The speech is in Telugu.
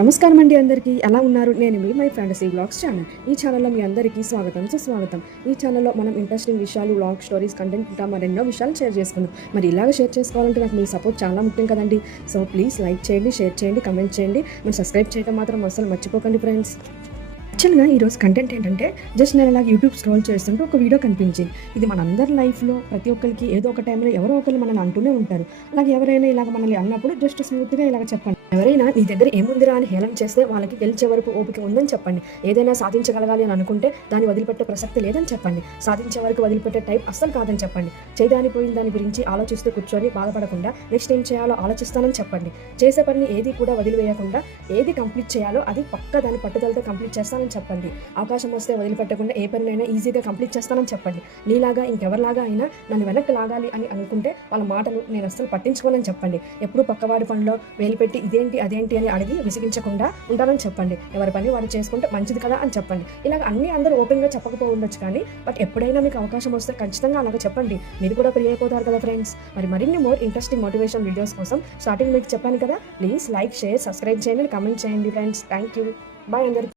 నమస్కారం అండి, అందరికీ ఎలా ఉన్నారు? నేను me my fantasy vlogs channel. ఈ ఛానల్లో మీ అందరికీ సుస్వాగతం. ఈ ఛానల్లో మనం ఇంట్రెస్టింగ్ విషయాలు, వ్లాగ్ స్టోరీస్, కంటెంట్ ఇంకా మరెన్నో విషయాలు షేర్ చేసుకుందాం. మరి ఇలాగ షేర్ చేసుకోవాలంటే నాకు మీ సపోర్ట్ చాలా ముఖ్యం కదండి. సో ప్లీజ్ లైక్ చేయండి, షేర్ చేయండి, కమెంట్ చేయండి. మరి సబ్స్క్రైబ్ చేయడం మాత్రం అసలు మర్చిపోకండి ఫ్రెండ్స్. యాక్చువల్గా ఈరోజు కంటెంట్ ఏంటంటే, జస్ట్ నేను అలాగ యూట్యూబ్ స్క్రోల్ చేస్తుంటే ఒక వీడియో కనిపించింది. ఇది మనందరి లైఫ్లో ప్రతి ఒక్కరికి ఏదో ఒక టైంలో ఎవరో ఒకరు మనల్ని అంటూనే ఉంటారు. అలాగే ఎవరైనా ఇలాగ మనల్ని అన్నప్పుడు జస్ట్ స్మూత్గా ఇలాగ చెప్పండి. ఎవరైనా నీ దగ్గర ఏముందిరా అని హేళన చేస్తే వాళ్ళకి గెలిచే వరకు ఓపిక ఉందని చెప్పండి. ఏదైనా సాధించగలగాలి అని అనుకుంటే దాన్ని వదిలిపెట్టే ప్రసక్తి లేదని చెప్పండి. సాధించే వరకు వదిలిపెట్టే టైప్ అస్సలు కాదని చెప్పండి. చేయదానిపోయిన దాని గురించి ఆలోచిస్తూ కూర్చొని బాధపడకుండా నెక్స్ట్ ఏం చేయాలో ఆలోచిస్తానని చెప్పండి. చేసే పనిని ఏది కూడా వదిలివేయకుండా ఏది కంప్లీట్ చేయాలో అది పక్కా దాని పట్టుదలతో కంప్లీట్ చేస్తానని చెప్పండి. అవకాశం వస్తే వదిలిపెట్టకుండా ఏ పనినైనా ఈజీగా కంప్లీట్ చేస్తానని చెప్పండి. నీలాగా ఇంకెవరిలాగా అయినా నన్ను వెనక్కి లాగాలి అని అనుకుంటే వాళ్ళ మాటలు నేను అస్సలు పట్టించుకోనని చెప్పండి. ఎప్పుడూ పక్కవాడి పనిలో వేలు పెట్టి ఇదేంటి అదేంటి అని అడిగి విసిగించకుండా ఉంటానని చెప్పండి. ఎవరి పని వాడు చేసుకుంటే మంచిది కదా అని చెప్పండి. ఇలాగ అన్ని అందరూ ఓపెన్గా చెప్పకపో ఉండొచ్చు, కానీ బట్ ఎప్పుడైనా మీకు అవకాశం వస్తే ఖచ్చితంగా అలాగ చెప్పండి. మీరు కూడా ఫ్రీ అయిపోతారు కదా ఫ్రెండ్స్. మరిన్ని మోర్ ఇంట్రెస్టింగ్ మోటివేషన్ వీడియోస్ కోసం స్టార్టింగ్ మీకు చెప్పాను కదా, ప్లీజ్ లైక్, షేర్, సబ్స్క్రైబ్ చేయండి, కమెంట్ చేయండి ఫ్రెండ్స్. Thank you. బాయ్ అందరికీ.